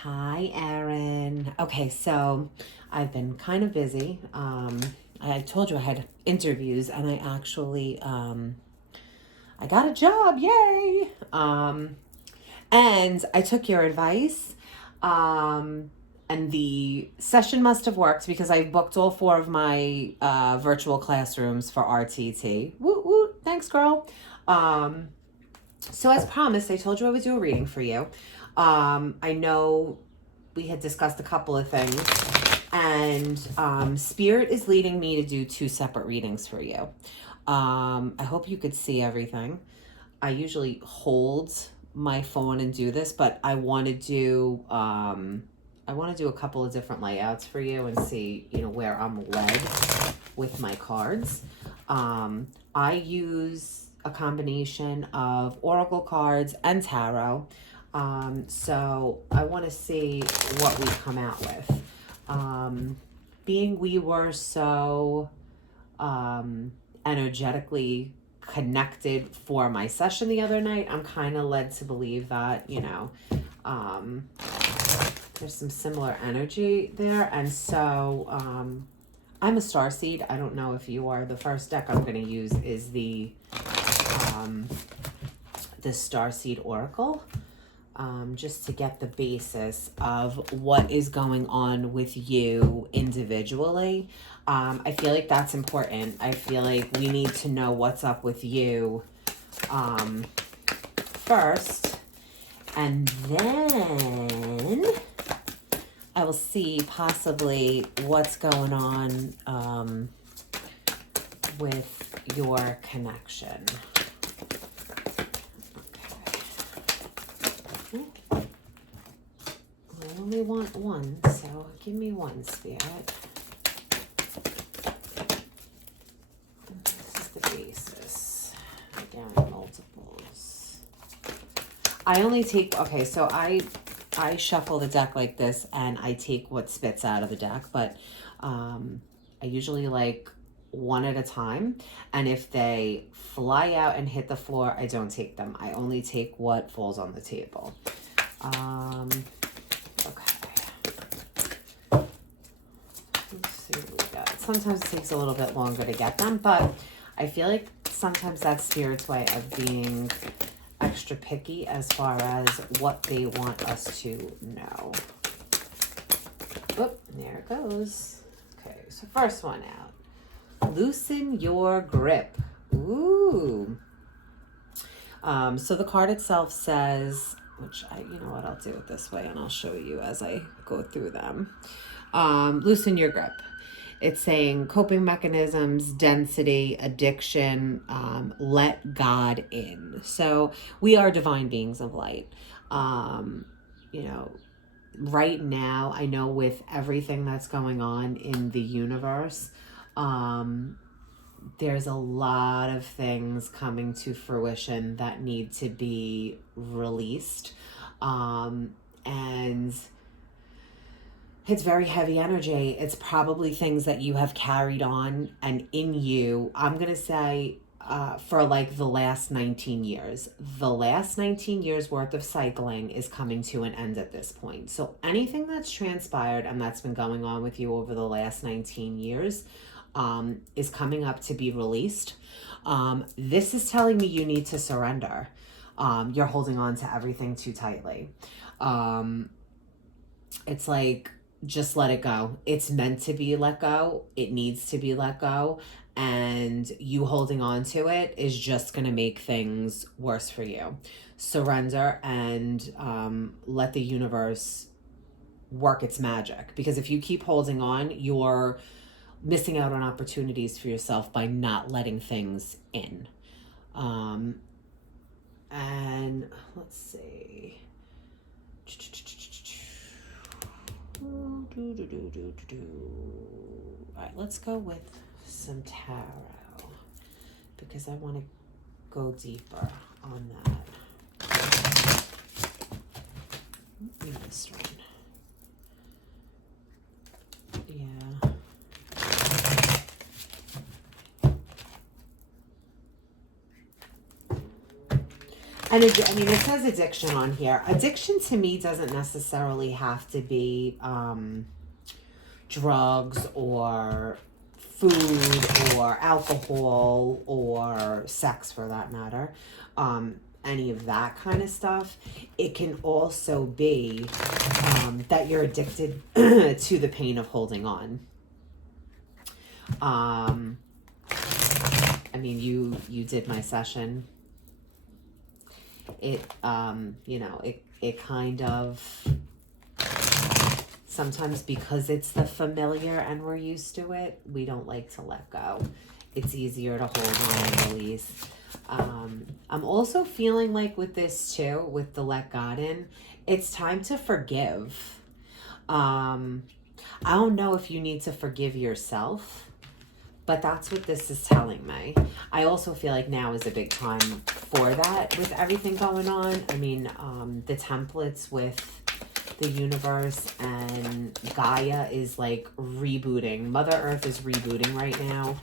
Hi, Erin. Okay, so I've been kind of busy. I told you I had interviews, and I actually I got a job. Yay! And I took your advice. Um, and the session must have worked because I booked all four of my virtual classrooms for RTT. Woot woot! Thanks, girl. Um, so as promised, I told you I would do a reading for you. I know we had discussed a couple of things, and Spirit is leading me to do two separate readings for you. I hope you could see everything. I usually hold my phone and do this, but I want to do a couple of different layouts for you and see where I'm led with my cards. I use a combination of oracle cards and tarot. So I want to see what we come out with. Being we were so energetically connected for my session the other night, I'm kind of led to believe that, there's some similar energy there. And so I'm a starseed. I don't know if you are. The first deck I'm going to use is the Starseed Oracle. Just to get the basis of what is going on with you individually. I feel like that's important. I feel like we need to know what's up with you first, and then I will see possibly what's going on with your connection. I only want one, so give me one, Spirit. This is the basis. Again, multiples. I only take, okay, so I shuffle the deck like this, and I take what spits out of the deck, but I usually like one at a time, and if they fly out and hit the floor, I don't take them. I only take what falls on the table. Sometimes it takes a little bit longer to get them, but I feel like sometimes that's Spirit's way of being extra picky as far as what they want us to know. Oop, there it goes. Okay, so first one out. Loosen your grip. Ooh. So the card itself says, which you know what, I'll do it this way and I'll show you as I go through them. Loosen your grip. It's saying coping mechanisms, density, addiction, let God in. So we are divine beings of light. Right now, I know with everything that's going on in the universe, there's a lot of things coming to fruition that need to be released. And it's very heavy energy. It's probably things that you have carried on and in you. I'm going to say for like the last 19 years. The last 19 years worth of cycling is coming to an end at this point. So anything that's transpired and that's been going on with you over the last 19 years is coming up to be released. This is telling me you need to surrender. You're holding on to everything too tightly. It's like, just let it go. It's meant to be let go. It needs to be let go. And you holding on to it is just going to make things worse for you. Surrender and let the universe work its magic. Because if you keep holding on, you're missing out on opportunities for yourself by not letting things in. And let's see. All right, let's go with some tarot because I want to go deeper on that. This one. Yeah. And I mean, it says addiction on here. Addiction to me doesn't necessarily have to be drugs or food or alcohol or sex, for that matter. Any of that kind of stuff. It can also be that you're addicted to the pain of holding on. I mean, you did my session. It you know, it kind of, sometimes because it's the familiar and we're used to it, we don't like to let go. It's easier to hold on and release. I'm also feeling like with this too, with the let God in, it's time to forgive. I don't know if you need to forgive yourself, but that's what this is telling me. I also feel like now is a big time for that with everything going on. I mean, the templates with the universe and Gaia is like rebooting. Mother Earth is rebooting right now.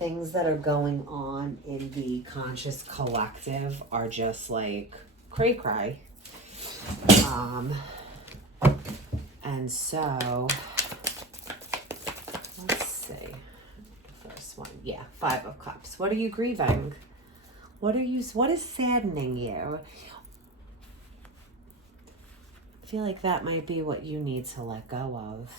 Things that are going on in the conscious collective are just like cray cray. And so let's see. First one. Yeah, 5 of Cups. What are you grieving? What is saddening you? I feel like that might be what you need to let go of.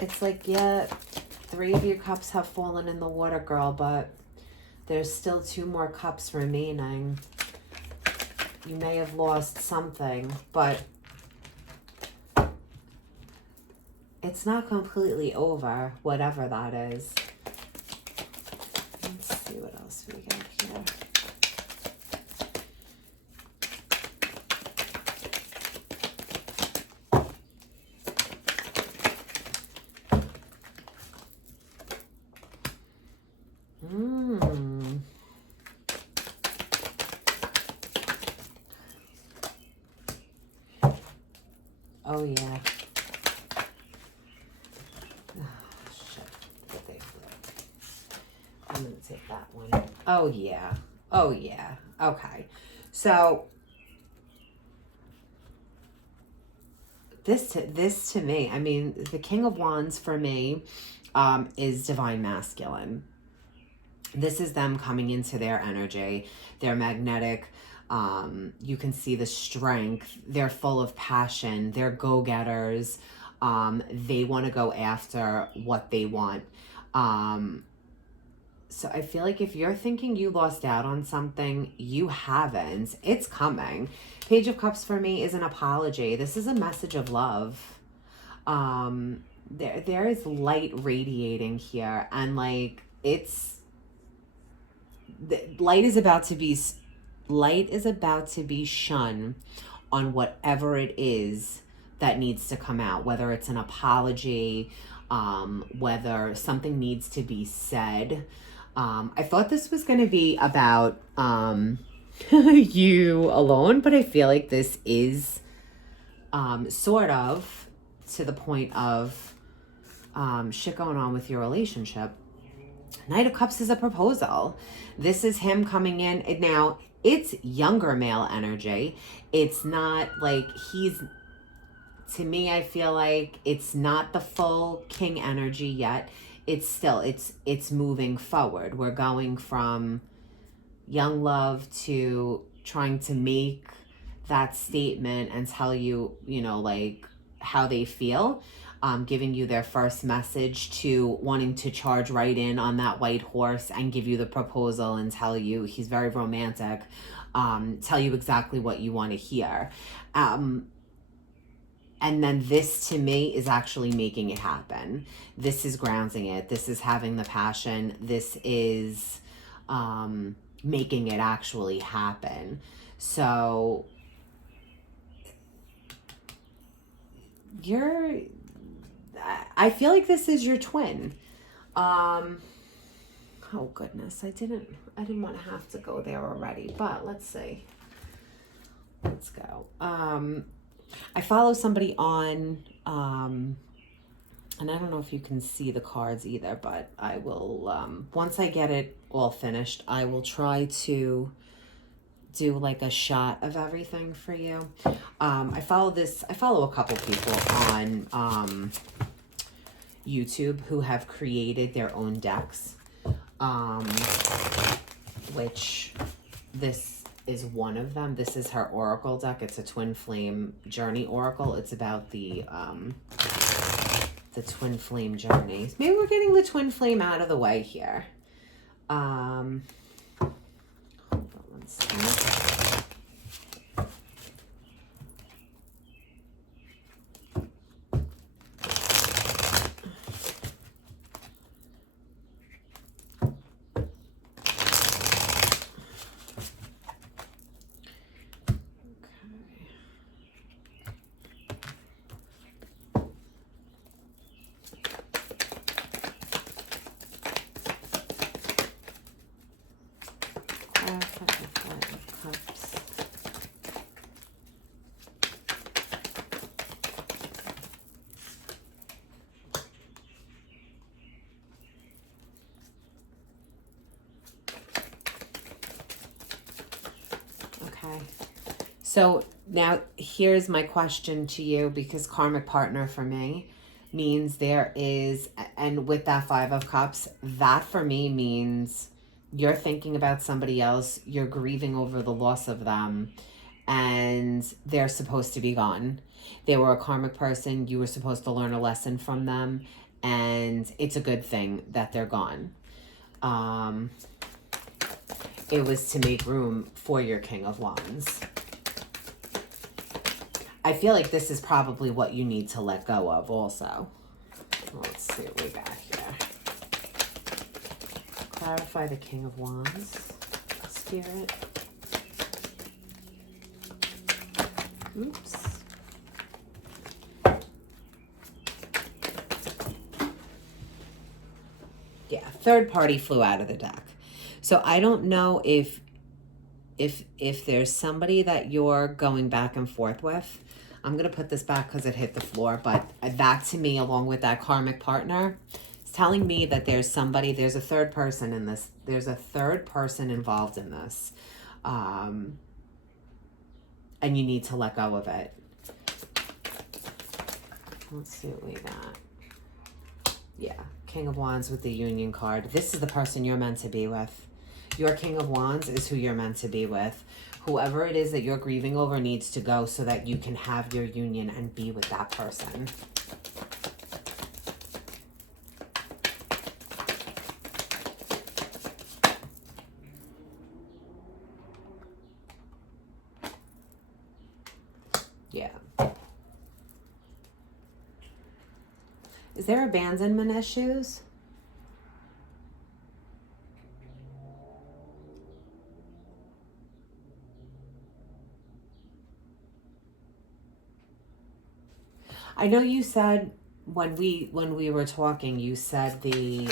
It's like, yeah, 3 of your cups have fallen in the water, girl, but there's still 2 more cups remaining. You may have lost something, but it's not completely over, whatever that is. Let's see what else we got here. Oh, yeah. Oh, shit. Did they flip? I'm going to take that one. Oh, yeah. Oh, yeah. Okay. So, this to me, I mean, the King of Wands for me is divine masculine. This is them coming into their energy. They're magnetic. You can see the strength. They're full of passion. They're go-getters. They want to go after what they want. So I feel like if you're thinking you lost out on something, you haven't. It's coming. Page of Cups for me is an apology. This is a message of love. There is light radiating here, and like light is about to be shone on whatever it is that needs to come out, whether it's an apology, whether something needs to be said. I thought this was going to be about you alone, but I feel like this is sort of to the point of shit going on with your relationship. Knight of Cups is a proposal. This is him coming in. Now, it's younger male energy. It's not like to me, I feel like it's not the full king energy yet. It's still, it's moving forward. We're going from young love to trying to make that statement and tell you, you know, like how they feel. Giving you their first message to wanting to charge right in on that white horse and give you the proposal and tell you, he's very romantic, tell you exactly what you want to hear. And then this to me is actually making it happen. This is grounding it. This is having the passion. This is making it actually happen. So I feel like this is your twin. Oh goodness, I didn't want to have to go there already, but let's see. Let's go. I follow somebody on, and I don't know if you can see the cards either, but I will, once I get it all finished, I will try to do like a shot of everything for you. I follow a couple people on YouTube who have created their own decks, which this is one of them. This is her oracle deck. It's a twin flame journey oracle. It's about the twin flame journeys. Maybe we're getting the twin flame out of the way here. Hold on one second. So now here's my question to you, because karmic partner for me means there is, and with that Five of Cups, that for me means you're thinking about somebody else, you're grieving over the loss of them, and they're supposed to be gone. They were a karmic person, you were supposed to learn a lesson from them, and it's a good thing that they're gone. It was to make room for your King of Wands. I feel like this is probably what you need to let go of also. Let's see what we got here. Clarify the King of Wands, Spirit. Oops. Yeah, third party flew out of the deck. So I don't know if there's somebody that you're going back and forth with. I'm going to put this back because it hit the floor, but that to me, along with that karmic partner, is telling me that there's a third person in this. There's a third person involved in this. And you need to let go of it. Let's see what we got. Yeah, King of Wands with the Union card. This is the person you're meant to be with. Your King of Wands is who you're meant to be with. Whoever it is that you're grieving over needs to go so that you can have your union and be with that person. Yeah. Is there abandonment issues? I know you said when we were talking, you said the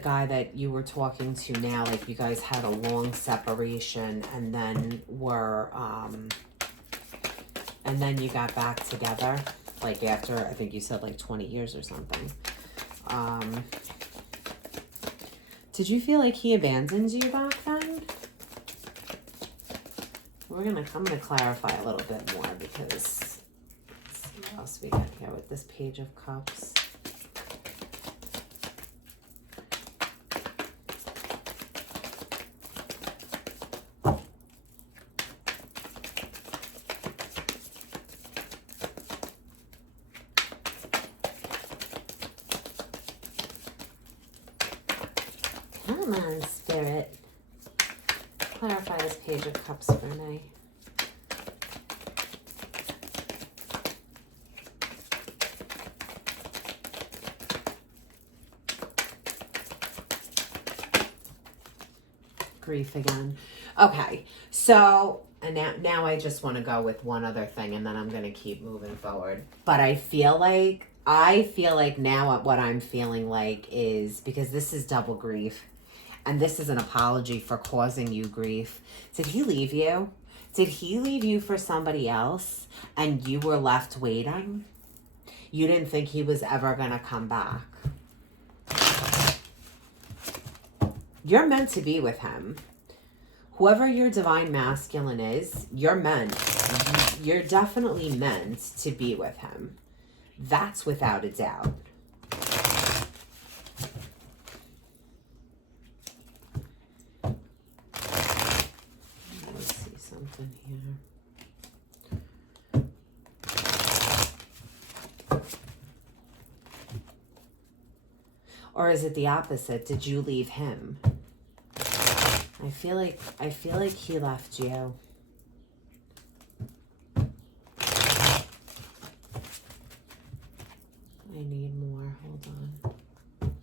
guy that you were talking to now, like you guys had a long separation and then and then you got back together, like after, I think you said like 20 years or something. Did you feel like he abandoned you back then? I'm gonna clarify a little bit more, because let's see what else we got here with this Page of Cups. Come on, Spirit. Clarify this Page of Cups for me. Grief again. Okay, so and now I just want to go with one other thing, and then I'm going to keep moving forward. But I feel like now what I'm feeling like is, because this is double grief, and this is an apology for causing you grief. Did he leave you? Did he leave you for somebody else and you were left waiting? You didn't think he was ever going to come back. You're meant to be with him. Whoever your divine masculine is, you're meant. You're definitely meant to be with him. That's without a doubt. Let's see something here. Or is it the opposite? Did you leave him? I feel like he left you. I need more. Hold on.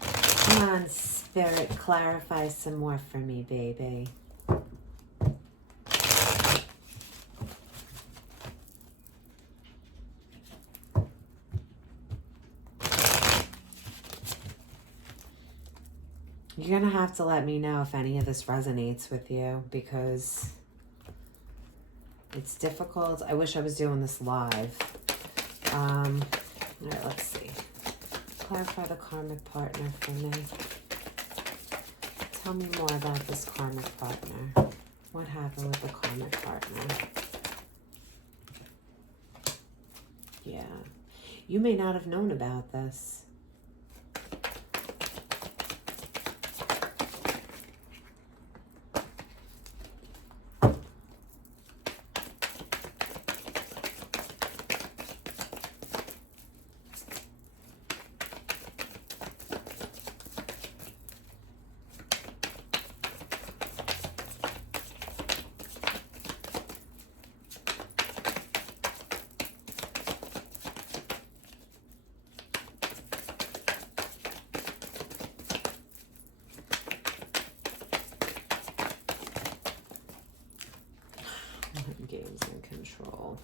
Come on, Spirit, clarify some more for me, baby. You're going to have to let me know if any of this resonates with you, because it's difficult. I wish I was doing this live. All right, let's see. Clarify the karmic partner for me. Tell me more about this karmic partner. What happened with the karmic partner? Yeah. You may not have known about this. Games and control.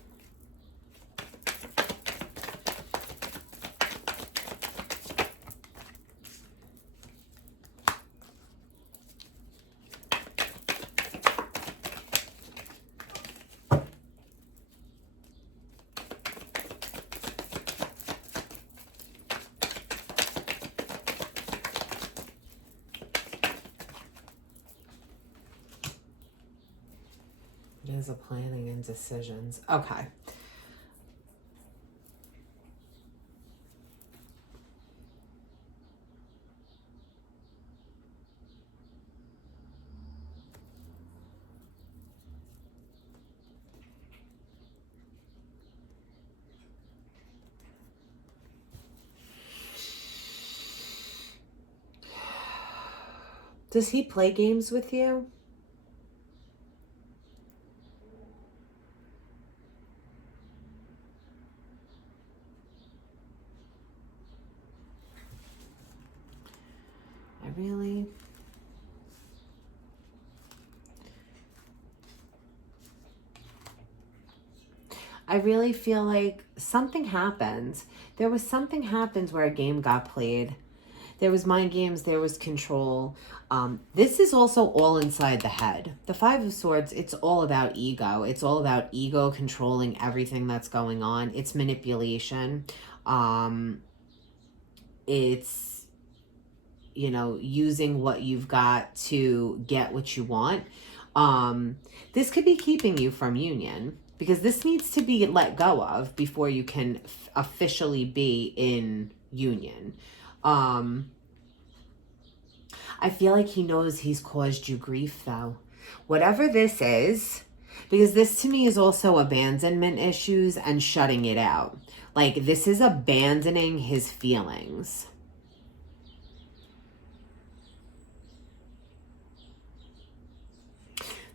It is a planning and decisions. Okay. Does he play games with you? Really? I really feel like something happened. There was something happened where a game got played. There was mind games, there was control. This is also all inside the head. The Five of Swords, it's all about ego. It's all about ego controlling everything that's going on. It's manipulation. It's, you know, using what you've got to get what you want. This could be keeping you from union, because this needs to be let go of before you can officially be in union. I feel like he knows he's caused you grief, though. Whatever this is, because this to me is also abandonment issues and shutting it out. Like, this is abandoning his feelings.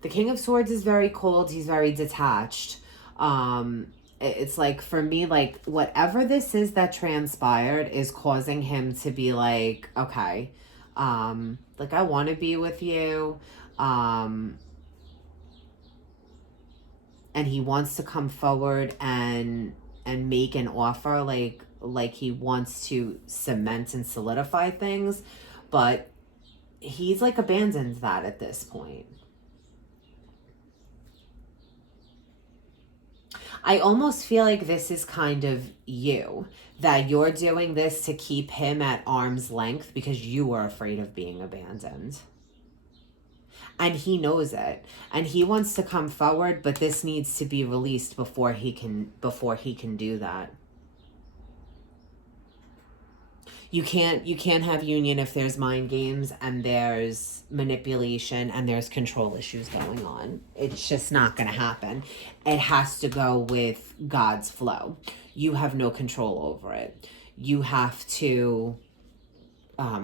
The King of Swords is very cold. He's very detached. It's like, for me, like, whatever this is that transpired is causing him to be like, okay, like, I want to be with you. And he wants to come forward and make an offer, like he wants to cement and solidify things, but he's like abandoned that at this point. I almost feel like this is kind of you, that you're doing this to keep him at arm's length because you are afraid of being abandoned. And he knows it. And he wants to come forward, but this needs to be released before he can do that. You can't have union if there's mind games and there's manipulation and there's control issues going on. It's just not going to happen. It has to go with God's flow. You have no control over it. You have to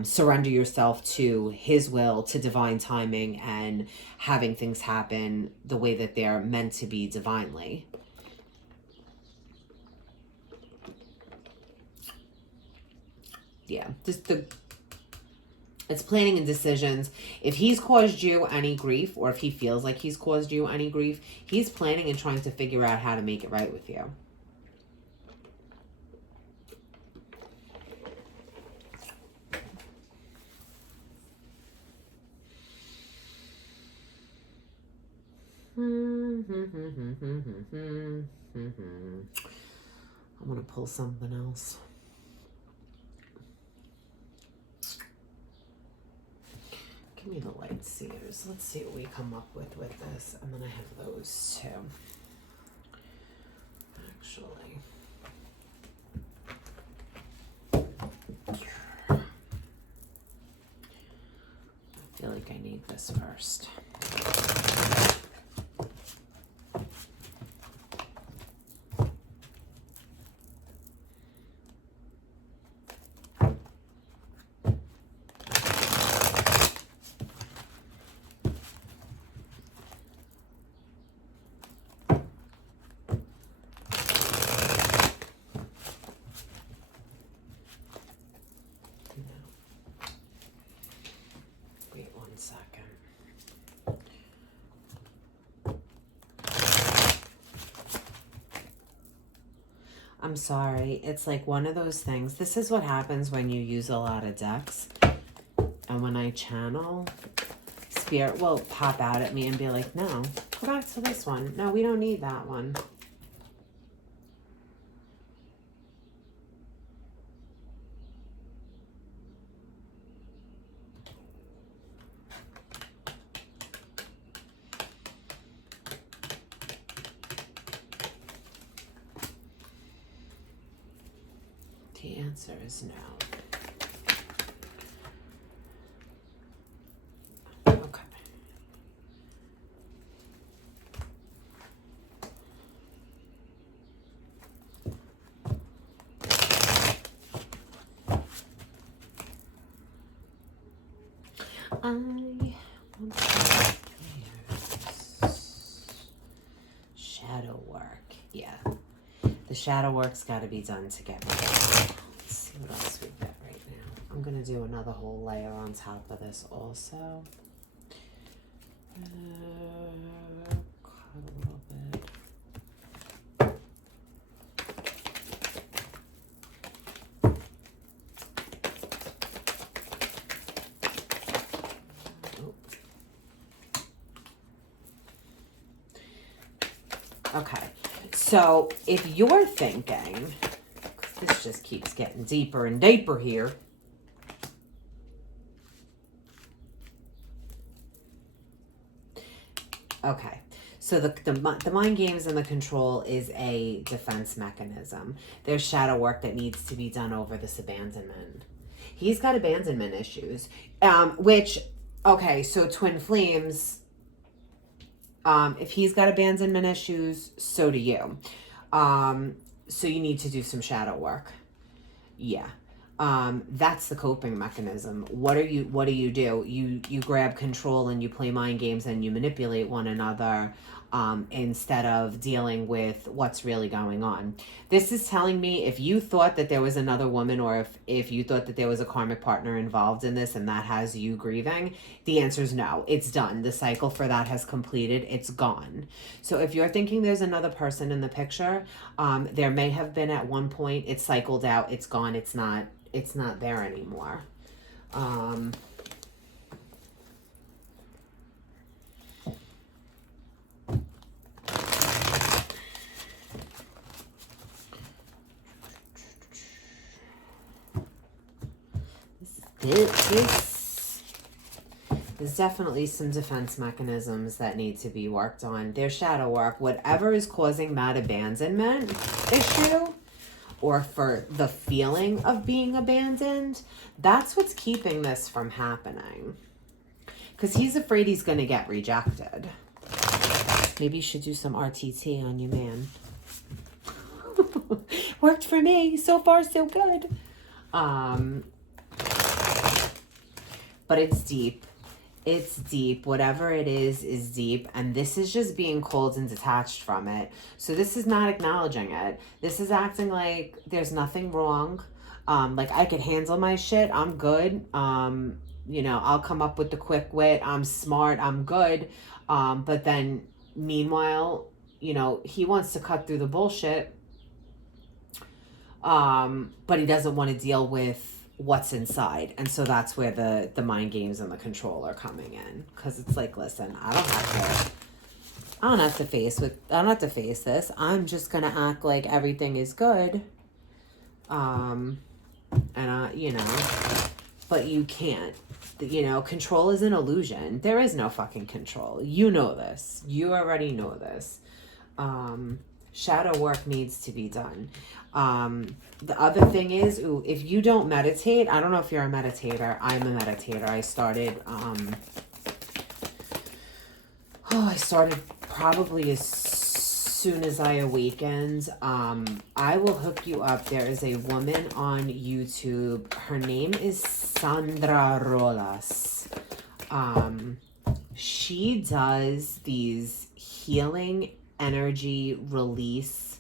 surrender yourself to his will, to divine timing, and having things happen the way that they're meant to be divinely. Yeah, it's planning and decisions. If he's caused you any grief, or if he feels like he's caused you any grief, he's planning and trying to figure out how to make it right with you. I'm going to pull something else. Give me the light seers. Let's see what we come up with this. And then I have those too. Actually. I feel like I need this first. I'm sorry. It's like one of those things. This is what happens when you use a lot of decks. And when I channel, Spirit will pop out at me and be like, no, go back to this one. No, we don't need that one. The answer is no. Okay. I want to use shadow work. Yeah. The shadow work's got to be done to get rid of it. Let's see what else we've got right now. I'm going to do another whole layer on top of this also. Cut a little bit. Okay. So if you're thinking, this just keeps getting deeper and deeper here. Okay. So the mind games and the control is a defense mechanism. There's shadow work that needs to be done over this abandonment. He's got abandonment issues, which, okay, so twin flames, if he's got abandonment issues, so do you. So you need to do some shadow work. Yeah. That's the coping mechanism. What do? You grab control and you play mind games and you manipulate one another, instead of dealing with what's really going on. This is telling me if you thought that there was another woman, or if you thought that there was a karmic partner involved in this and that has you grieving, the answer is no. It's done. The cycle for that has completed. It's gone. So if you're thinking there's another person in the picture, there may have been at one point. It's cycled out. It's gone. It's not there anymore. There's definitely some defense mechanisms that need to be worked on. Their shadow work, whatever is causing that abandonment issue, or for the feeling of being abandoned, that's what's keeping this from happening. Because he's afraid he's going to get rejected. Maybe you should do some RTT on you, man. Worked for me. So far, so good. But it's deep. It's deep. Whatever it is deep. And this is just being cold and detached from it. So this is not acknowledging it. This is acting like there's nothing wrong. Like I could handle my shit. I'm good. You know, I'll come up with the quick wit. I'm smart. I'm good. But then meanwhile, you know, he wants to cut through the bullshit. But he doesn't want to deal with what's inside. And so that's where the mind games and the control are coming in. Because it's like, listen, I don't have to face this. I'm just gonna act like everything is good. You know, but you can't. You know, control is an illusion. There is no fucking control. You know this. You already know this. Shadow work needs to be done. The other thing is, if you don't meditate, I don't know if you're a meditator. I'm a meditator. I started probably as soon as I awakened. I will hook you up. There is a woman on YouTube. Her name is Sandra Rolas. She does these healing energy release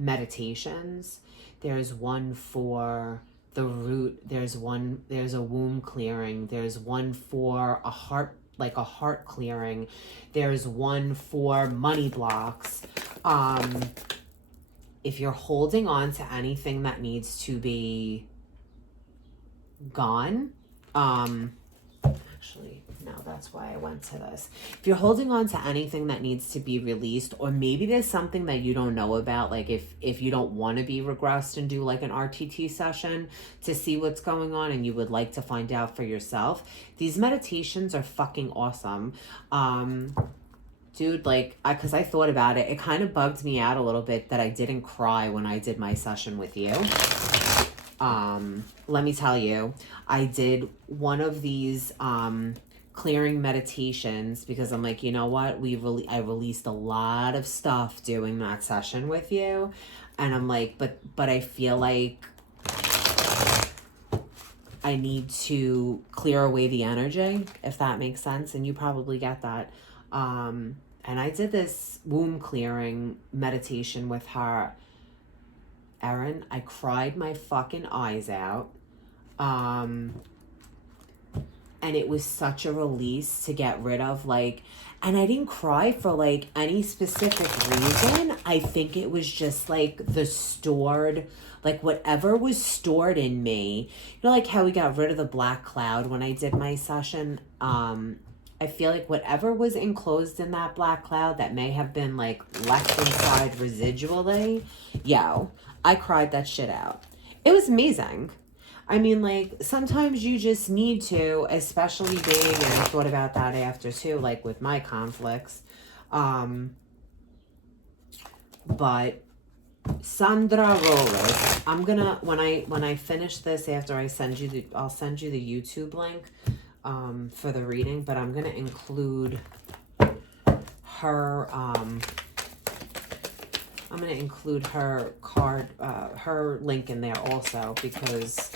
meditations. There's one for the root. There's a womb clearing. There's one for a heart, like a heart clearing. There's one for money blocks. If you're holding on to anything that needs to be gone, actually, no, that's why I went to this. If you're holding on to anything that needs to be released, or maybe there's something that you don't know about, like if you don't want to be regressed and do like an RTT session to see what's going on and you would like to find out for yourself, these meditations are fucking awesome. Dude, like, because I thought about it, it kind of bugged me out a little bit that I didn't cry when I did my session with you. Let me tell you, I did one of these clearing meditations because I'm like, you know what, I released a lot of stuff doing that session with you, and I'm like, but I feel like I need to clear away the energy, if that makes sense, and you probably get that. And I did this womb clearing meditation with her, Erin. I cried my fucking eyes out. And it was such a release to get rid of, like, and I didn't cry for like any specific reason. I think it was just like the stored, like whatever was stored in me, you know, like how we got rid of the black cloud when I did my session. I feel like whatever was enclosed in that black cloud that may have been like left inside residually, I cried that shit out. It was amazing. I mean, like, sometimes you just need to, especially being, and I thought about that after too, like with my conflicts. But Sandra Rollers, I'm gonna, when I finish this, after I'll send you the YouTube link for the reading, but I'm gonna include her, I'm gonna include her card, her link in there also, because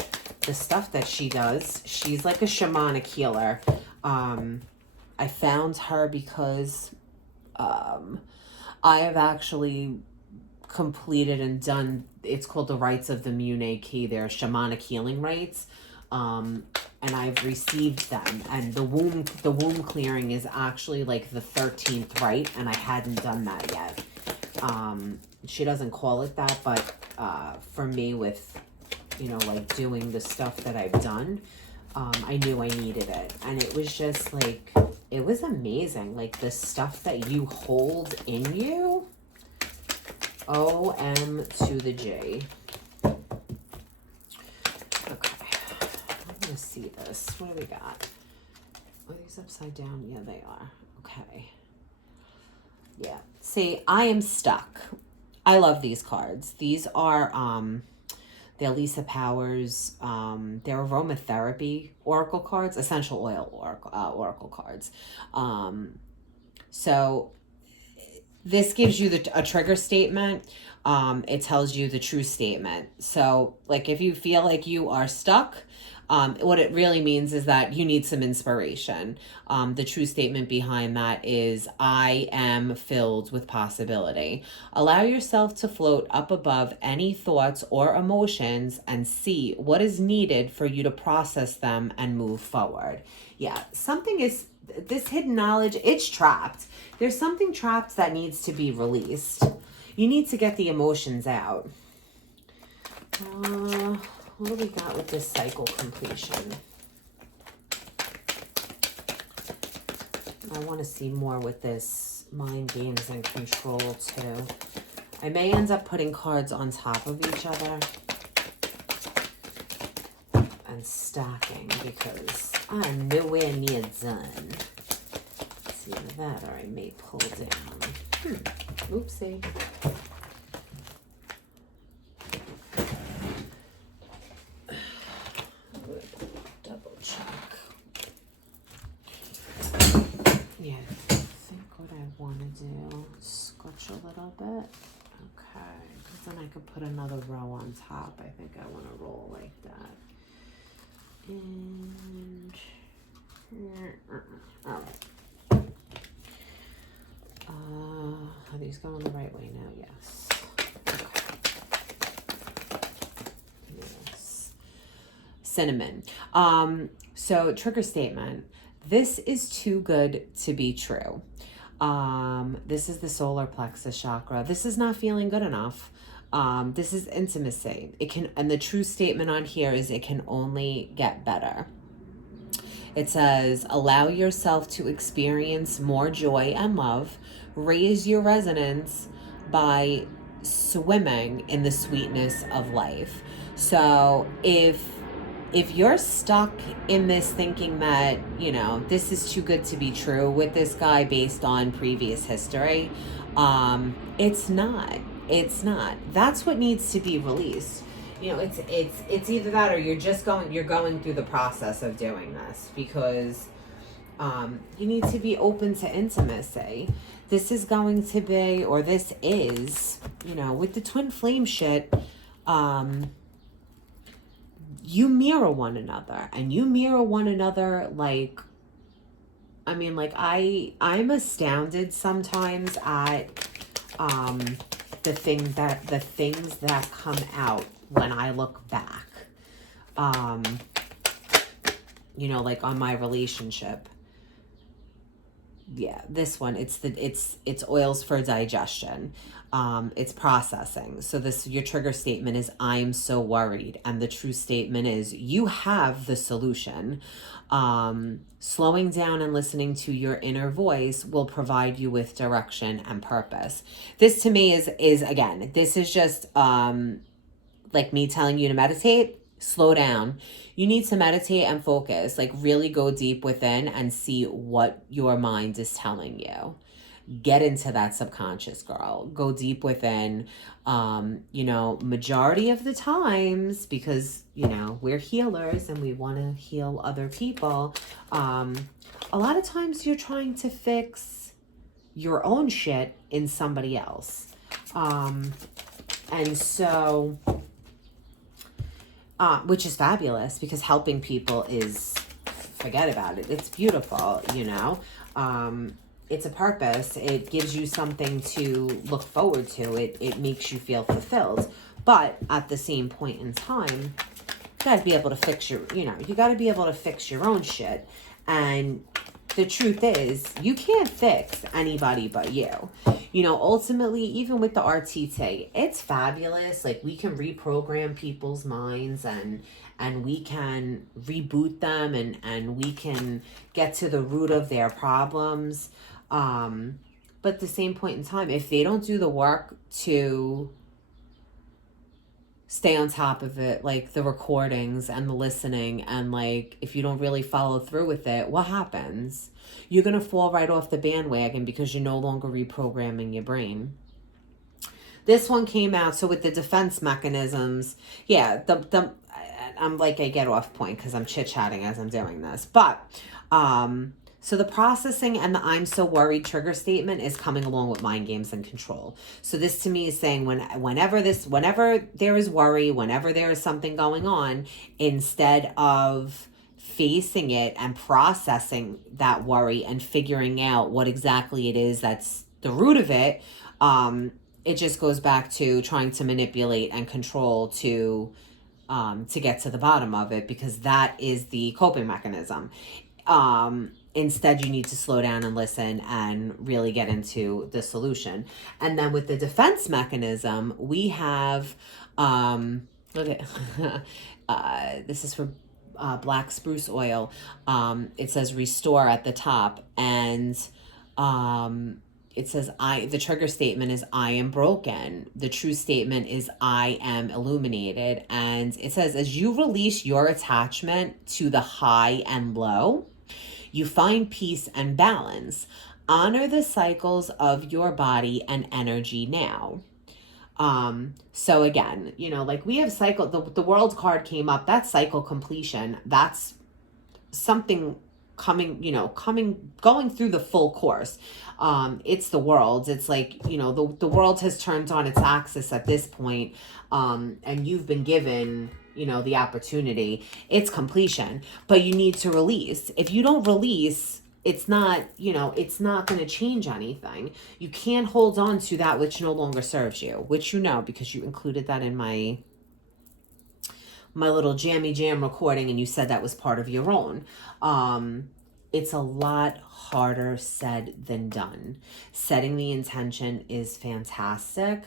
the stuff that she does, she's like a shamanic healer. I found her because I have actually completed and done, it's called the rites of the Munay Ki. They're shamanic healing rites. And I've received them. And the womb clearing is actually like the 13th rite, and I hadn't done that yet. She doesn't call it that, but for me, with, you know, like doing the stuff that I've done, I knew I needed it. And it was just like, it was amazing. Like the stuff that you hold in you, OM to the J. Okay. see this. What do we got? Are these upside down? Yeah, they are. Okay. Yeah. See, I am stuck. I love these cards. These are they're Lisa Powers. They're aromatherapy oracle cards, essential oil oracle cards. So this gives you a trigger statement. It tells you the true statement. So, like, if you feel like you are stuck, what it really means is that you need some inspiration. The true statement behind that is, I am filled with possibility. Allow yourself to float up above any thoughts or emotions and see what is needed for you to process them and move forward. Yeah, this hidden knowledge, it's trapped. There's something trapped that needs to be released. You need to get the emotions out. What do we got with this cycle completion? I want to see more with this mind games and control too. I may end up putting cards on top of each other and stacking because I'm nowhere near done. It's either that or I may pull down. Oopsie. Double check. Yeah, I think what I want to do, scratch a little bit. Okay, because then I could put another row on top. I think I want to roll like that. And all right. Are these going the right way now? Yes. Okay. Yes. Cinnamon. So trigger statement. This is too good to be true. This is the solar plexus chakra. This is not feeling good enough. This is intimacy. And the true statement on here is it can only get better. It says, allow yourself to experience more joy and love. Raise your resonance by swimming in the sweetness of life. So if you're stuck in this thinking that, this is too good to be true with this guy based on previous history, it's not. That's what needs to be released. It's either that or you're going through the process of doing this because you need to be open to intimacy. This is, with the twin flame shit, you mirror one another, and you mirror one another I'm astounded sometimes at the things that come out when I look back. On my relationship. Yeah, this one, it's oils for digestion. It's processing. So your trigger statement is, I'm so worried. And the true statement is, you have the solution. Slowing down and listening to your inner voice will provide you with direction and purpose. This to me is again, this is just, like me telling you to meditate. Slow down. You need to meditate and focus, really go deep within and see what your mind is telling you. Get into that subconscious, girl. Go deep within. Majority of the times, because, we're healers and we want to heal other people. A lot of times you're trying to fix your own shit in somebody else. And so... which is fabulous because helping people is, forget about it. It's beautiful, it's a purpose. It gives you something to look forward to. It makes you feel fulfilled. But at the same point in time, you got to be able to fix you got to be able to fix your own shit. And the truth is, you can't fix anybody but you. Ultimately, even with the RTT, it's fabulous. We can reprogram people's minds and we can reboot them and we can get to the root of their problems. But at the same point in time, if they don't do the work to stay on top of it, like the recordings and the listening, and like if you don't really follow through with it, what happens? You're going to fall right off the bandwagon because you're no longer reprogramming your brain. This one came out, so with the defense mechanisms, yeah, I'm like, I get off point because I'm chit-chatting as I'm doing this. But, so the processing and the I'm so worried trigger statement is coming along with mind games and control. So this to me is saying whenever there is worry, whenever there is something going on, instead of facing it and processing that worry and figuring out what exactly it is that's the root of it, it just goes back to trying to manipulate and control to get to the bottom of it, because that is the coping mechanism. Instead, you need to slow down and listen and really get into the solution. And then with the defense mechanism, we have, look at, this is for black spruce oil. It says restore at the top, and it says the trigger statement is I am broken. The true statement is I am illuminated. And it says, as you release your attachment to the high and low, you find peace and balance. Honor the cycles of your body and energy now. So again, like we have cycle, the world card came up, that's cycle completion. That's something going through the full course. It's the world. It's like, the world has turned on its axis at this point. And you've been given, the opportunity. It's completion, but you need to release. If you don't release, it's not going to change anything. You can't hold on to that which no longer serves you, which because you included that in my little jammy jam recording, and you said that was part of your own. It's a lot harder said than done. Setting the intention is fantastic,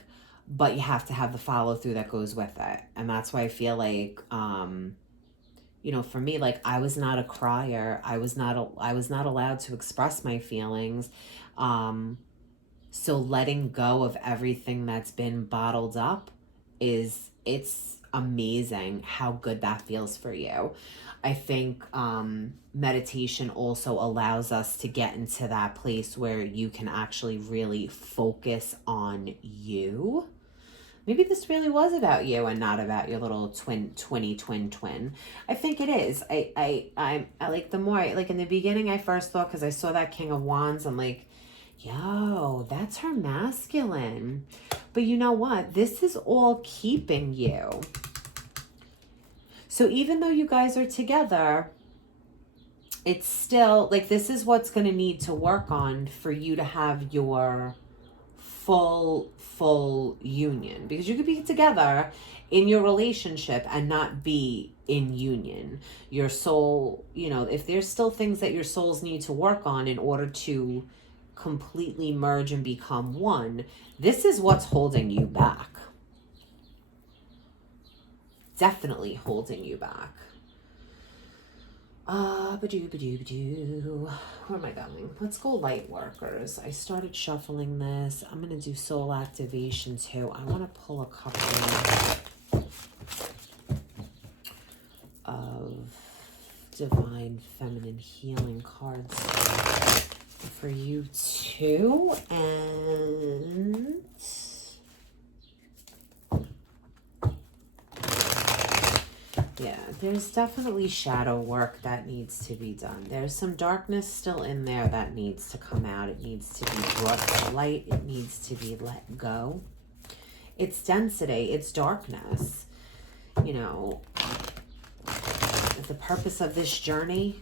but you have to have the follow through that goes with it. And that's why I feel like, for me, like I was not a crier. I was not allowed to express my feelings. So letting go of everything that's been bottled up it's amazing how good that feels for you. I think meditation also allows us to get into that place where you can actually really focus on you. Maybe this really was about you and not about your little twin. I think it is. I like, the more, like in the beginning I first thought, because I saw that King of Wands, I'm like, yo, that's her masculine. But you know what? This is all keeping you. So even though you guys are together, it's still like, this is what's going to need to work on for you to have your full union, because you could be together in your relationship and not be in union. Your soul, if there's still things that your souls need to work on in order to completely merge and become one, this is what's holding you back. Definitely holding you back. Where am I going? Let's go light workers. I started shuffling this. I'm going to do soul activation too. I want to pull a couple of divine feminine healing cards for you too. And yeah, there's definitely shadow work that needs to be done. There's some darkness still in there that needs to come out. It needs to be brought to light. It needs to be let go. It's density. It's darkness. The purpose of this journey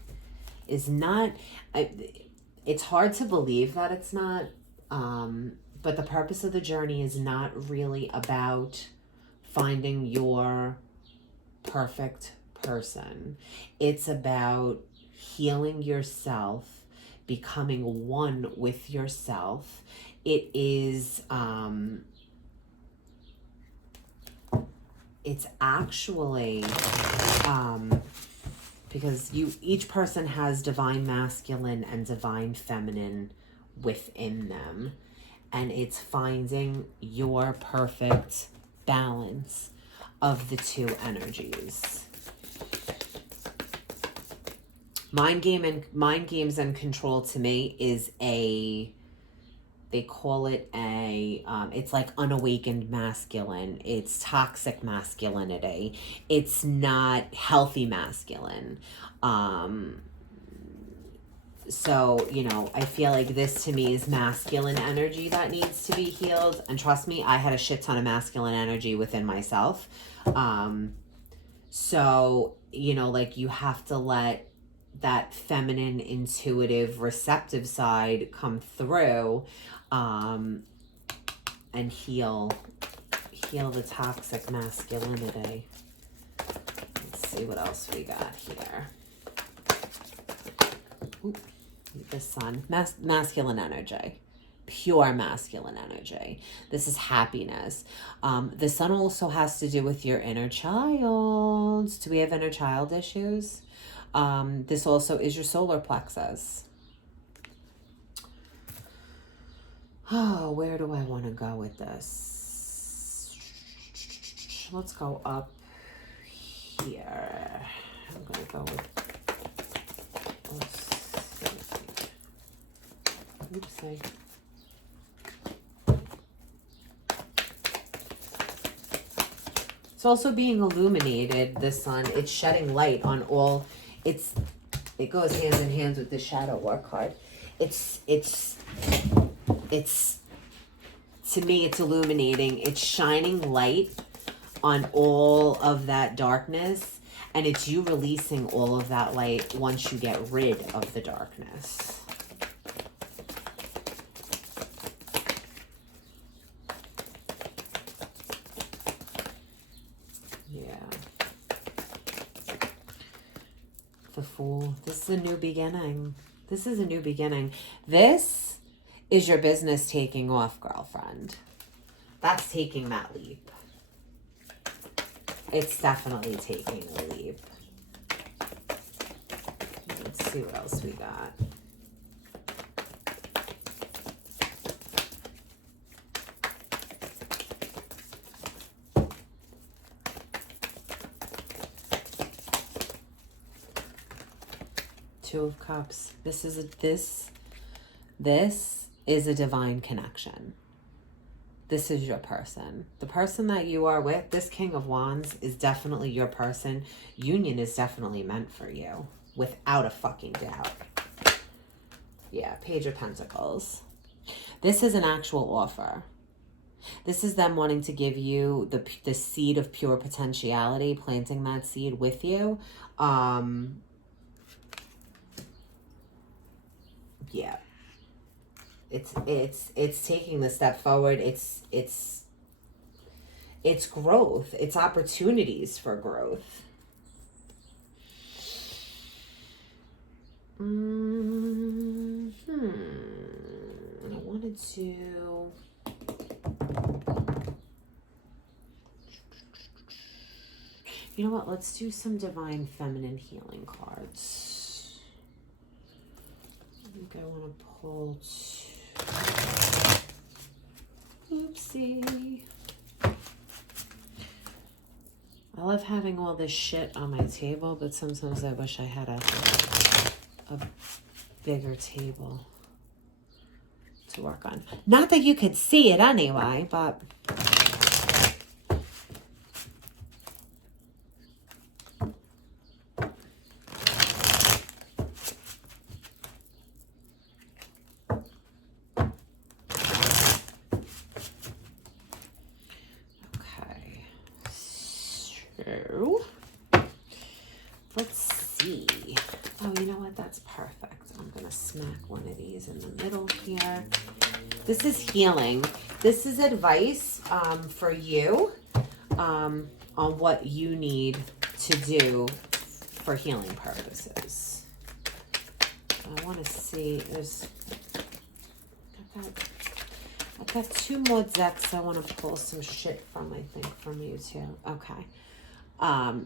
is not... it's hard to believe that it's not, but the purpose of the journey is not really about finding your perfect person. It's about healing yourself, becoming one with yourself. It is, it's actually, because each person has divine masculine and divine feminine within them, and it's finding your perfect balance of the two energies. Mind games and control to me is they call it it's like unawakened masculine. It's toxic masculinity. It's not healthy masculine. So, you know, I feel like this to me is masculine energy that needs to be healed. And trust me, I had a shit ton of masculine energy within myself. So, you know, like you have to let that feminine, intuitive, receptive side come through, and heal the toxic masculinity. Let's see what else we got here. Ooh, the sun, masculine energy, pure masculine energy. This is happiness. The sun also has to do with your inner child. Do we have inner child issues? This also is your solar plexus. Oh, where do I want to go with this? Let's go up here. I'm going to go with... Oopsie. It's also being illuminated, the sun. It's shedding light on all... It goes hand in hand with the shadow work card. It's to me, it's illuminating. It's shining light on all of that darkness, and it's you releasing all of that light once you get rid of the darkness. Yeah. The Fool. This is a new beginning. This is a new beginning. This is your business taking off, girlfriend. That's taking that leap. It's definitely taking a leap. Let's see what else we got. Two of Cups. This is a divine connection. This is your person. The person that you are with, this King of Wands, is definitely your person. Union is definitely meant for you, without a fucking doubt. Yeah, Page of Pentacles. This is an actual offer. This is them wanting to give you the seed of pure potentiality, planting that seed with you. Yeah. It's taking the step forward. It's growth. It's opportunities for growth. I wanted to... You know what? Let's do some Divine Feminine Healing cards. I think I want to pull two. Oopsie. I love having all this shit on my table, but sometimes I wish I had a bigger table to work on. Not that you could see it anyway, but... Let's see. Oh, you know what? That's perfect. I'm going to smack one of these in the middle here. This is healing. This is advice for you on what you need to do for healing purposes. I want to see. I've got two more decks I want to pull some shit from, I think, from you too. Okay.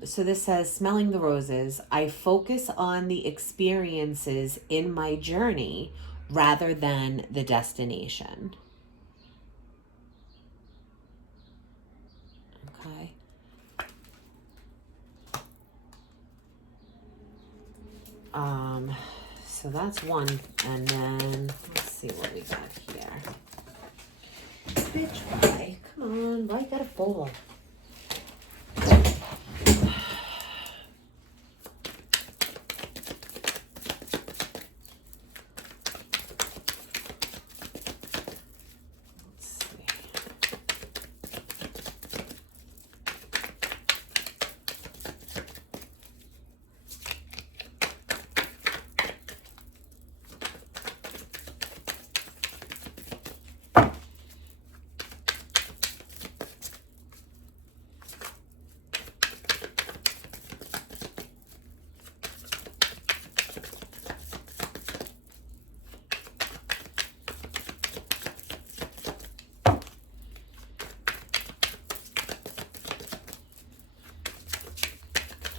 So this says, smelling the roses, I focus on the experiences in my journey rather than the destination. Okay. So that's one. And then let's see what we got here. Bitch, why? Come on, why you gotta fall?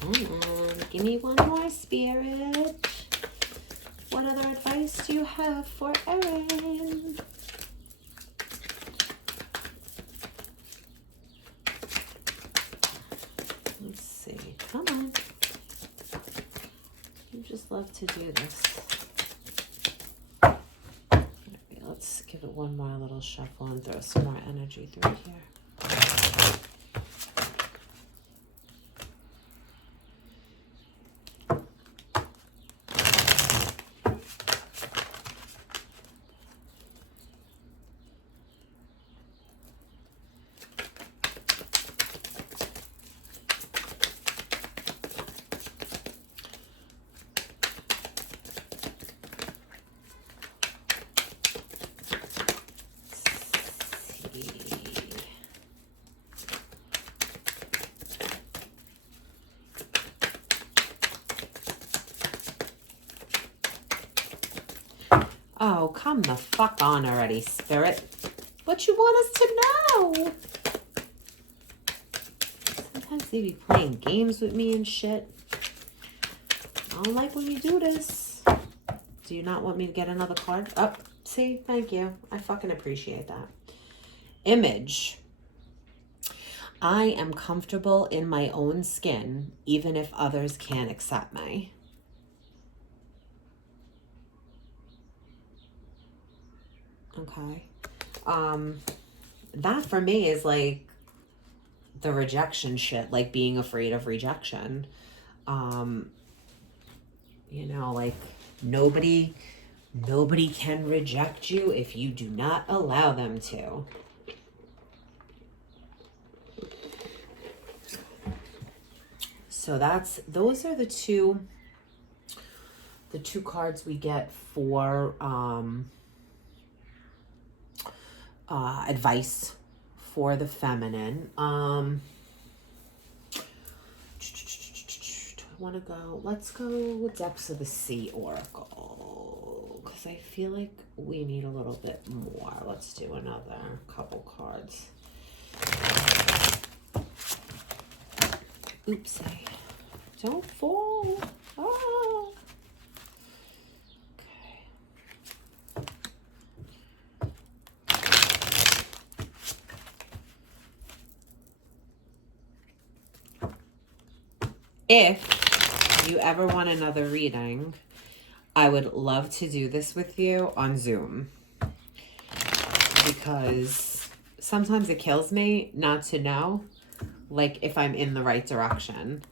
Come on, give me one more, Spirit. What other advice do you have for Erin? Let's see. Come on. You just love to do this. Maybe let's give it one more little shuffle and throw some more energy through here. Oh, come the fuck on already, Spirit. What you want us to know? Sometimes they be playing games with me and shit. I don't like when you do this. Do you not want me to get another card? Oh, see? Thank you. I fucking appreciate that. Image. I am comfortable in my own skin, even if others can't accept me. Okay. That for me is like the rejection shit, like being afraid of rejection. You know, like nobody can reject you if you do not allow them to. So those are the two cards we get for advice for the feminine. Want to go, let's go Depths of the Sea Oracle, because I feel like we need a little bit more. Let's do another couple cards. Oopsie. Don't fall. Oh. If you ever want another reading, I would love to do this with you on Zoom, because sometimes it kills me not to know, like, if I'm in the right direction.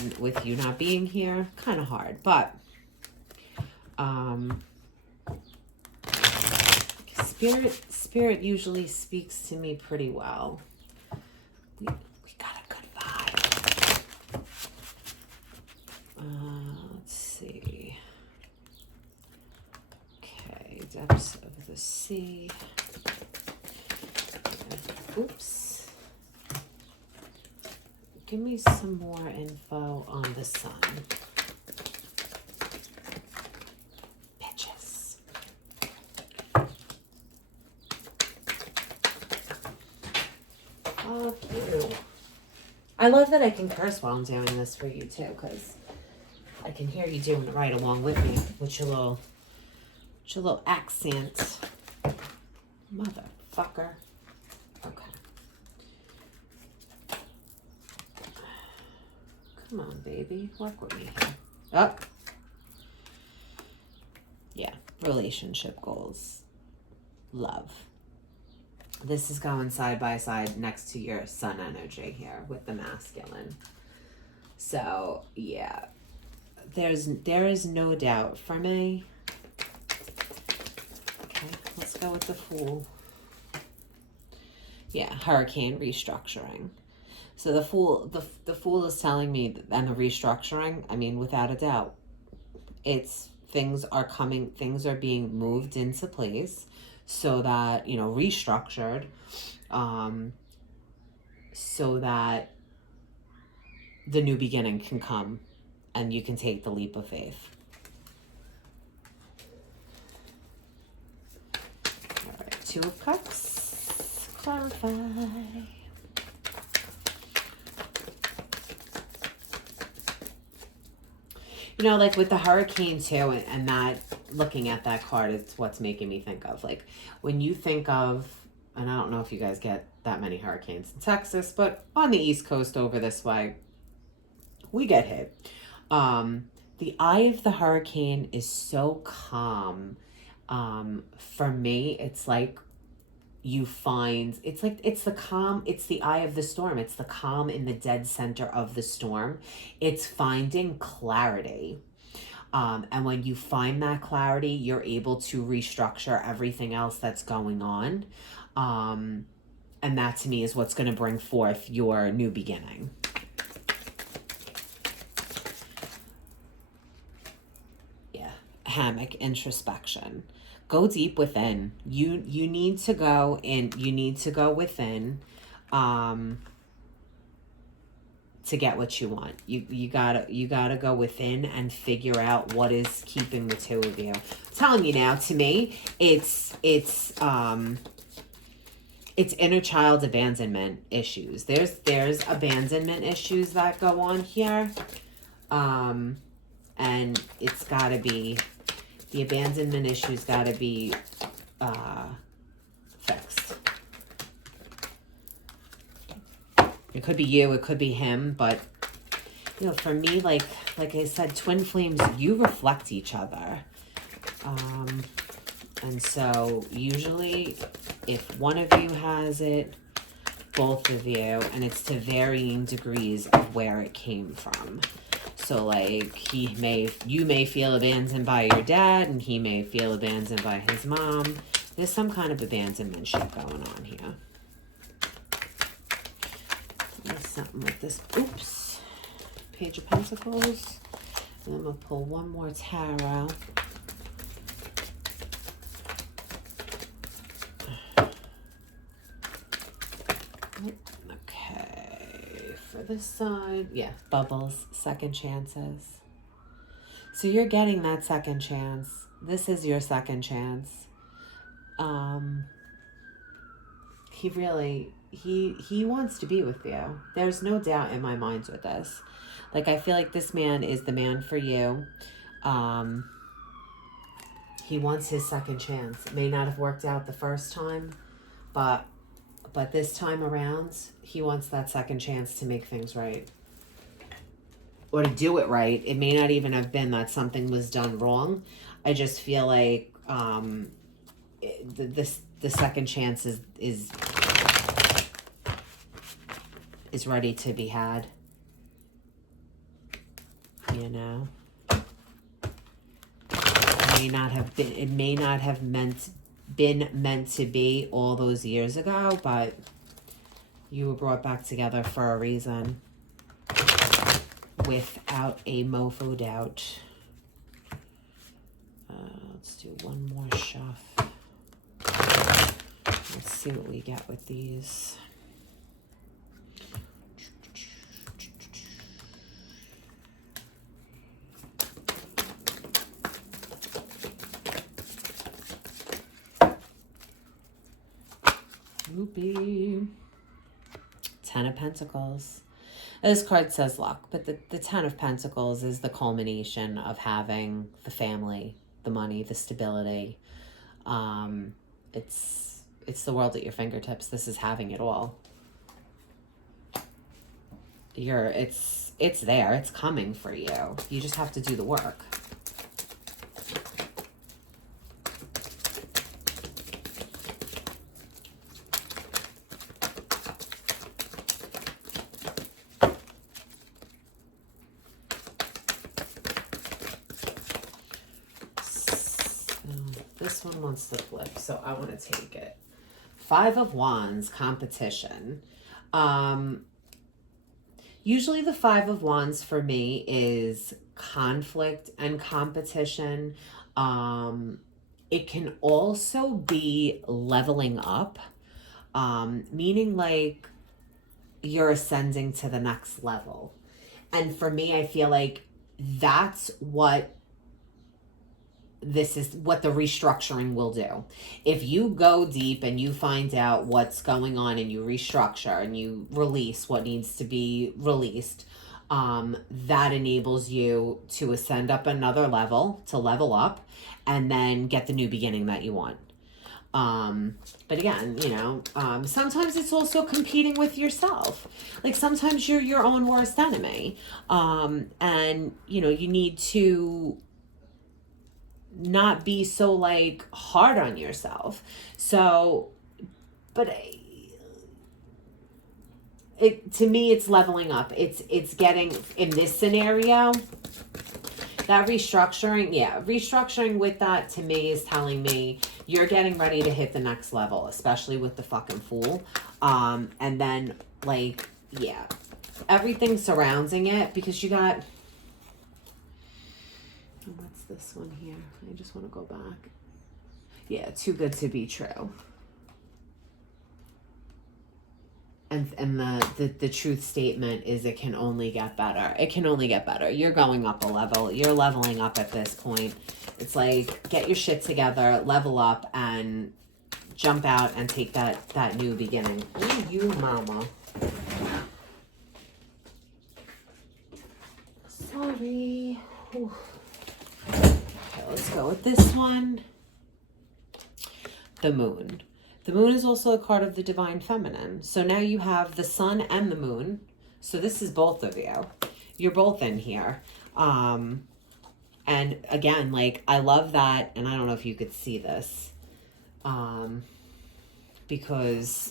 And with you not being here, kind of hard. But Spirit usually speaks to me pretty well. We got a good vibe. Let's see. Okay, Depths of the Sea. Oops. Give me some more info on the sun. Bitches. Fuck you. I love that I can curse while I'm doing this for you too, because I can hear you doing it right along with me with your little accent. Motherfucker. Okay. Come on, baby. Work with me. Oh, relationship goals, love. This is going side by side next to your sun energy here with the masculine. So yeah, there is no doubt for me. Okay, let's go with the Fool. Yeah, hurricane restructuring. So the Fool is telling me, and the restructuring, I mean, without a doubt, it's things are being moved into place so that, restructured, so that the new beginning can come and you can take the leap of faith. All right, Two of Cups, clarify. Like with the hurricane too, and that, looking at that card, it's what's making me think of, like, when you think of, and I don't know if you guys get that many hurricanes in Texas, but on the East Coast over this way, we get hit. The eye of the hurricane is so calm. For me, it's like it's the calm, it's the eye of the storm. It's the calm in the dead center of the storm. It's finding clarity. And when you find that clarity, you're able to restructure everything else that's going on. And that to me is what's going to bring forth your new beginning. Yeah. Hammock, introspection. Go deep within. You need to go in. You need to go within, to get what you want. You gotta go within and figure out what is keeping the two of you. I'm telling you now, to me, it's inner child abandonment issues. There's abandonment issues that go on here, and it's gotta be. The abandonment issues got to be fixed. It could be you, it could be him, but for me, like I said, twin flames, you reflect each other. And so usually if one of you has it, both of you, and it's to varying degrees of where it came from. So like you may feel abandoned by your dad, and he may feel abandoned by his mom. There's some kind of abandonment shit going on here. There's something with this. Oops. Page of Pentacles. And I'm going to pull one more tarot. For this side, yeah, bubbles, second chances. So you're getting that second chance. This is your second chance. He wants to be with you. There's no doubt in my mind with this. Like, I feel like this man is the man for you. He wants his second chance. It may not have worked out the first time, but this time around, he wants that second chance to make things right. Or to do it right. It may not even have been that something was done wrong. I just feel like the second chance is ready to be had. It may not have been meant to be all those years ago, but you were brought back together for a reason, without a mofo doubt. Let's do one more shuff. Let's see what we get with these. Loopy. Ten of Pentacles. This card says luck, but the Ten of Pentacles is the culmination of having the family, the money, the stability. It's the world at your fingertips. This is having it all. It's there. It's coming for you. You just have to do the work. this one wants to flip, so I want to take it. Five of Wands, competition. Usually the Five of Wands for me is conflict and competition. It can also be leveling up, meaning like you're ascending to the next level. And for me, I feel like that's what this is, what the restructuring will do. If you go deep and you find out what's going on and you restructure and you release what needs to be released, that enables you to ascend up another level, to level up, and then get the new beginning that you want. But again, you know, sometimes it's also competing with yourself. Like sometimes you're your own worst enemy. And you know, you need to not be so like hard on yourself. So, but to me, it's leveling up. It's getting, in this scenario, that restructuring with that to me is telling me you're getting ready to hit the next level, especially with the fucking Fool. And then like, yeah, everything surrounding it, because you got, what's this one here? I just want to go back. Yeah, too good to be true. And the truth statement is it can only get better. It can only get better. You're going up a level. You're leveling up at this point. It's like, get your shit together, level up, and jump out and take that new beginning. Ooh, you mama. Sorry. Ooh. Okay, let's go with this one. The Moon. The Moon is also a card of the Divine Feminine. So now you have the Sun and the Moon. So this is both of you. You're both in here. And again, like, I love that. And I don't know if you could see this. Because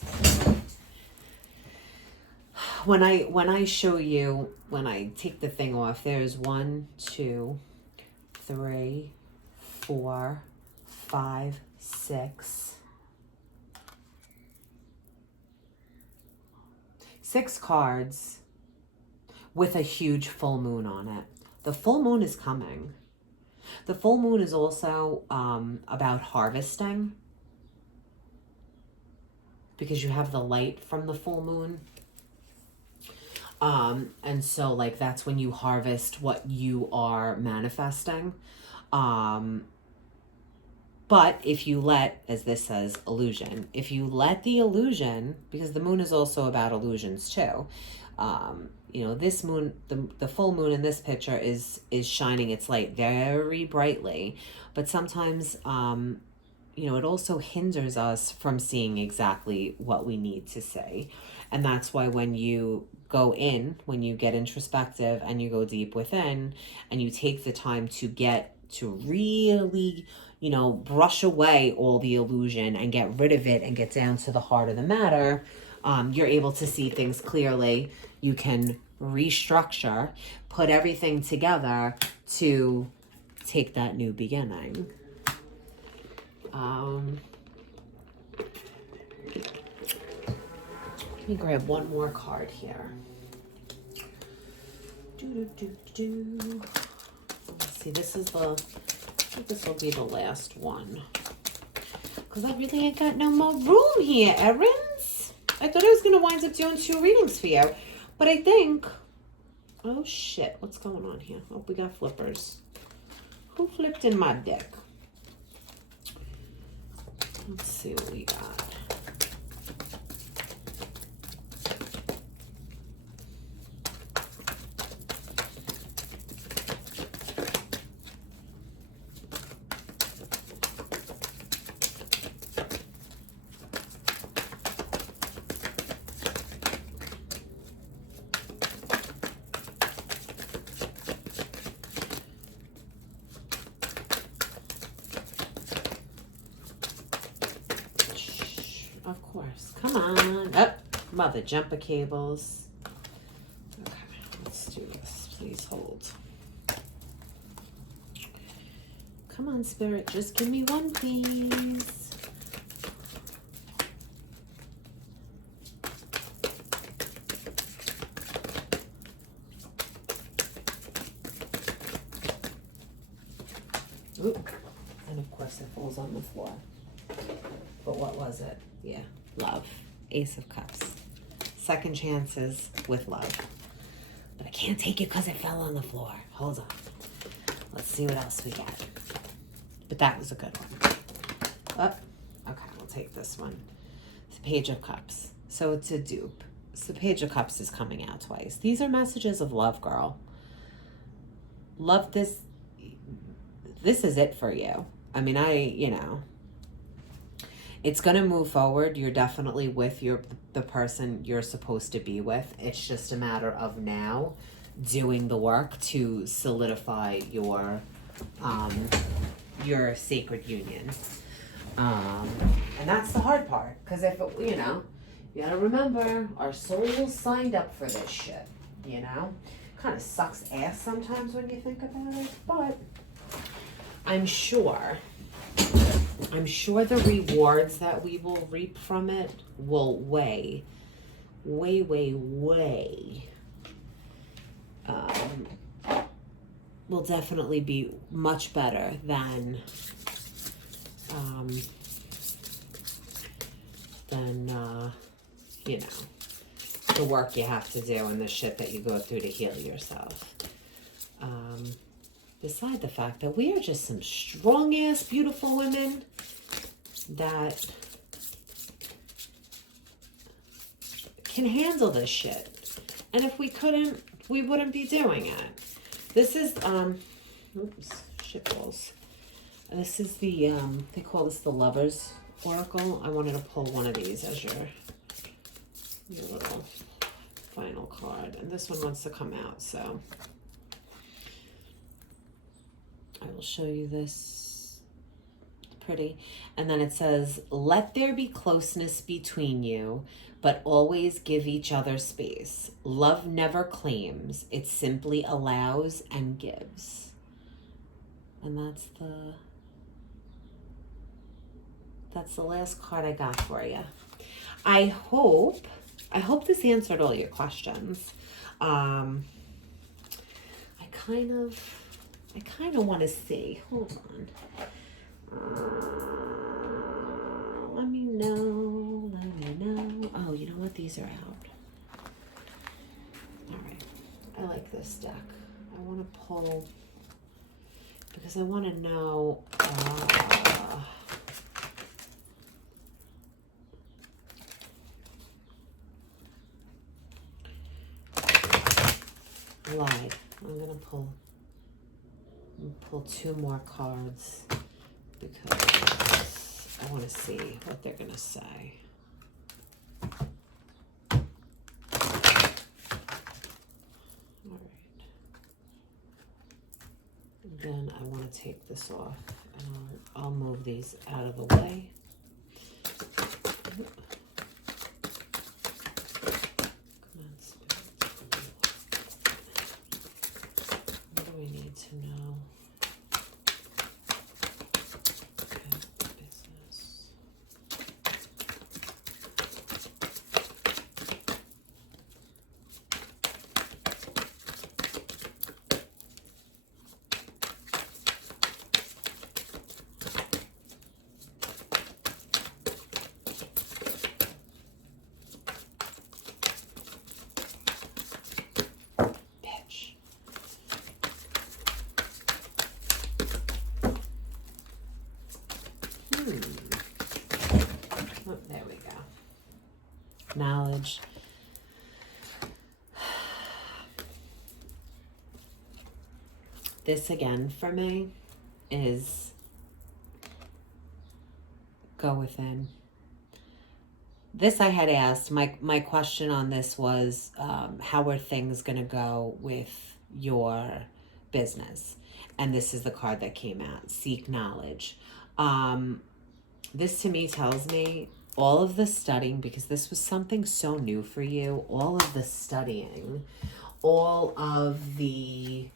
when I show you, when I take the thing off, there's 1, 2, 3, 4, 5, 6. 6 cards with a huge full moon on it. The full moon is coming. The full moon is also about harvesting, because you have the light from the full moon. And so like that's when you harvest what you are manifesting. But if you let, as this says, illusion, if you let the illusion, because the moon is also about illusions too. You know, this moon, the full moon in this picture is shining its light very brightly. But sometimes, you know, it also hinders us from seeing exactly what we need to say. And that's why when you go in, when you get introspective and you go deep within and you take the time to get to really, you know, brush away all the illusion and get rid of it and get down to the heart of the matter, you're able to see things clearly. You can restructure, put everything together to take that new beginning. Let me grab one more card here. Let's see, this is I think this will be the last one. Because I really ain't got no more room here, Erins. I thought I was going to wind up doing 2 readings for you. But I think, oh shit, what's going on here? Oh, we got flippers. Who flipped in my deck? Let's see what we got. Of course. Come on. Up. Mother jumper cables. Okay, let's do this. Please hold. Come on, Spirit, just give me one, please. Oop. And of course it falls on the floor. But what was it? Yeah, love. Ace of Cups. Second chances with love. But I can't take it because it fell on the floor. Hold on. Let's see what else we get. But that was a good one. Oh, okay, we'll take this one. It's Page of Cups. So it's a dupe. So Page of Cups is coming out twice. These are messages of love, girl. Love this. This is it for you. I mean, it's going to move forward. You're definitely with the person you're supposed to be with. It's just a matter of now doing the work to solidify your sacred union. And that's the hard part. Because if, you got to remember, our souls signed up for this shit, Kind of sucks ass sometimes when you think about it. But I'm sure the rewards that we will reap from it will way will definitely be much better than the work you have to do and the shit that you go through to heal yourself. Beside the fact that we are just some strong-ass, beautiful women that can handle this shit. And if we couldn't, we wouldn't be doing it. This is, oops, shitballs. This is the, they call this the Lover's Oracle. I wanted to pull one of these as your little final card. And this one wants to come out, so I will show you this. Pretty. And then it says, let there be closeness between you, but always give each other space. Love never claims. It simply allows and gives. And that's the last card I got for you. I hope this answered all your questions. I kind of want to see. Hold on. Let me know. Oh, you know what? These are out. All right. I like this deck. I want to pull because I want to know. Lied. I'm gonna pull two more cards because I want to see what they're gonna say. All right. Then I want to take this off, and I'll move these out of the way. To know. Okay, business. Oh, there we go. Knowledge. This again for me is go within. This I had asked. My question on this was, how are things going to go with your business? And this is the card that came out. Seek knowledge. This to me tells me all of the studying, because this was something so new for you, all of the studying, all of the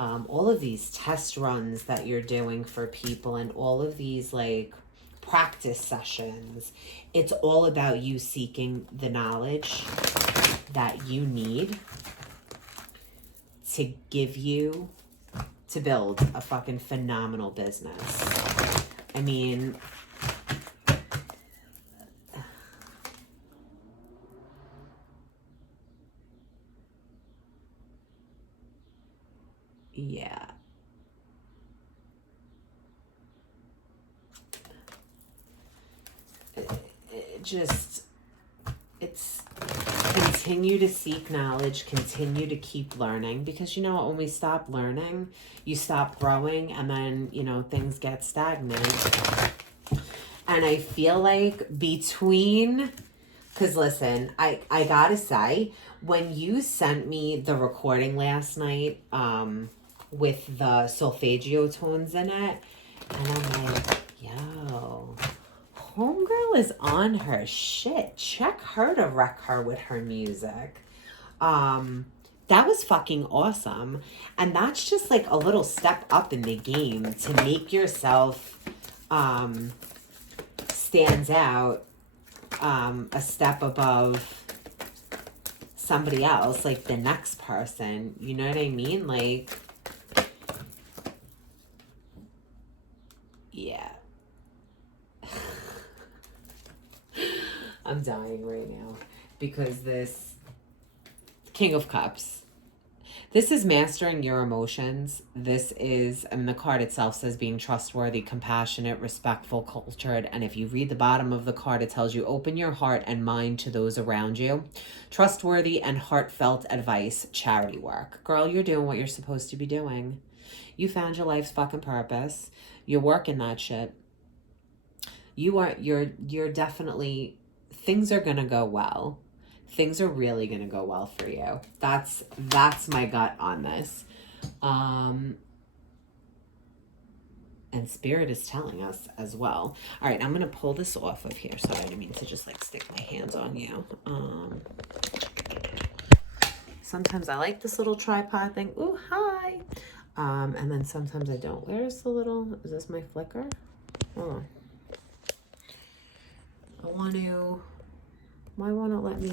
all of these test runs that you're doing for people and all of these like practice sessions, it's all about you seeking the knowledge that you need to give you to build a fucking phenomenal business. I mean, yeah. It's continue to seek knowledge, continue to keep learning, because you know what, when we stop learning, you stop growing, and then, you know, things get stagnant. And I feel like between, because listen, I gotta say, when you sent me the recording last night, with the solfeggio tones in it, and I'm like, yo, homegirl is on her shit. Check her to wreck her with her music. That was fucking awesome. And that's just like a little step up in the game to make yourself stands out a step above somebody else, like the next person. You know what I mean? Like, yeah. I'm dying right now because this King of Cups, this is mastering your emotions. This is, I mean, the card itself says being trustworthy, compassionate, respectful, cultured. And if you read the bottom of the card, it tells you open your heart and mind to those around you. Trustworthy and heartfelt advice, charity work. Girl, you're doing what you're supposed to be doing. You found your life's fucking purpose. You're working that shit. You're definitely, things are gonna go well. Things are really gonna go well for you. That's my gut on this. And Spirit is telling us as well. All right, I'm gonna pull this off of here. So I didn't mean to just like stick my hands on you. Sometimes I like this little tripod thing. Ooh, hi. And then sometimes I don't. Where's the little, is this my flicker? Hold on. Why won't it let me